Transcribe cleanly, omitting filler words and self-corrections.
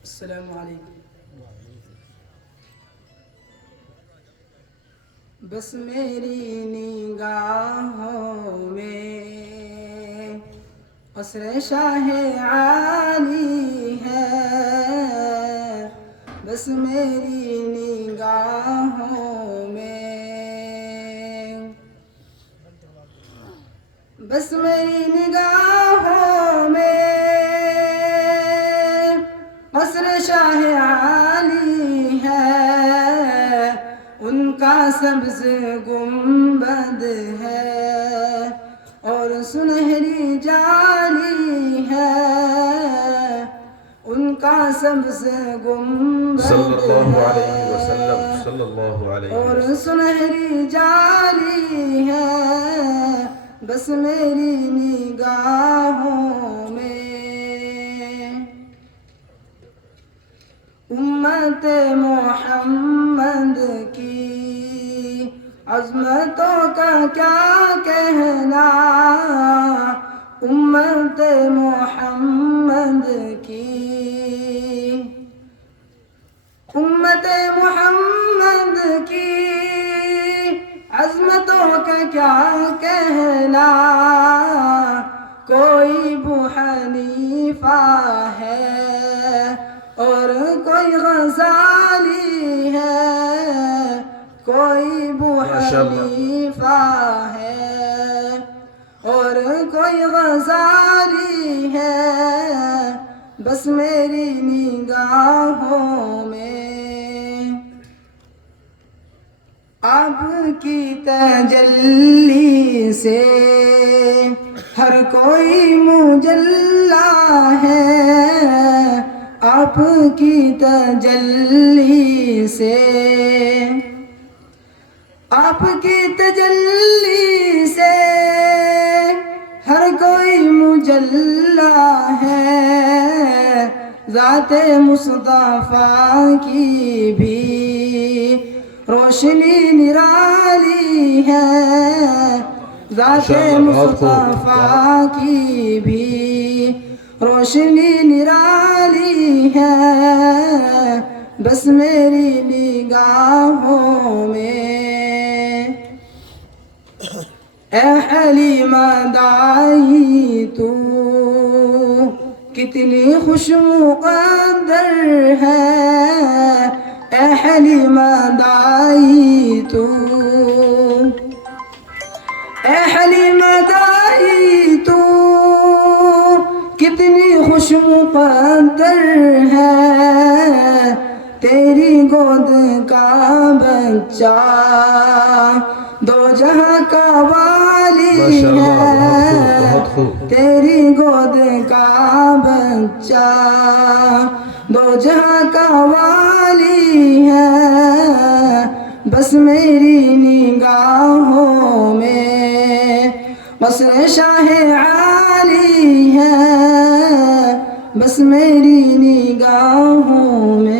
السلام علیکم. بس میری نگاہوں میں قصر شاہ عالی ہے. بس میری نگاہوں میں، بس میری نگاہوں میں قصر شاہ عالی ہے. ان کا سبز گنبد ہے اور سنہری جالی ہے. ان کا سبز گنبد صلی اللہ علیہ ہے وسلم، صلی اللہ علیہ اور وسلم. سنہری جالی ہے. بس میری نگاہوں میں امت محمد کی عظمتوں کا کیا کہنا. امت محمد کی، امت محمد کی عظمتوں کا کیا کہنا. کوئی ابو حنیفہ ہے اور کوئی غزالی ہے. کوئی ابو ماشاء اللہ. حنیفہ ہے اور کوئی غزالی ہے. بس میری نگاہوں میں آپ کی تجلی سے ہر کوئی مجلا ہے. آپ کی تجلی سے، آپ کی تجلی سے ہر کوئی مجلا ہے. ذات مصطفیٰ کی بھی روشنی نرالی ہے. ذات ماشاء اللہ، بہت خوب. مصطفیٰ کی بھی روشنی نرالی ہے. بس میری نگاہوں میں اے حلیمہ دائی تو کتنی خوش مقدر ہے. اے حلیمہ دائی تو، اے حلیمہ دائی تو کتنی خوش مقدر ہے. تیری گود کا بچہ دو جہاں کا والی ماشاء اللہ، بہت خوب، ہے. بہت خوب. تیری گود کا بچہ دو جہاں کا والی ہے. بس میری نگاہوں میں قصر شاہ عالی ہے. بس میری نگاہوں میں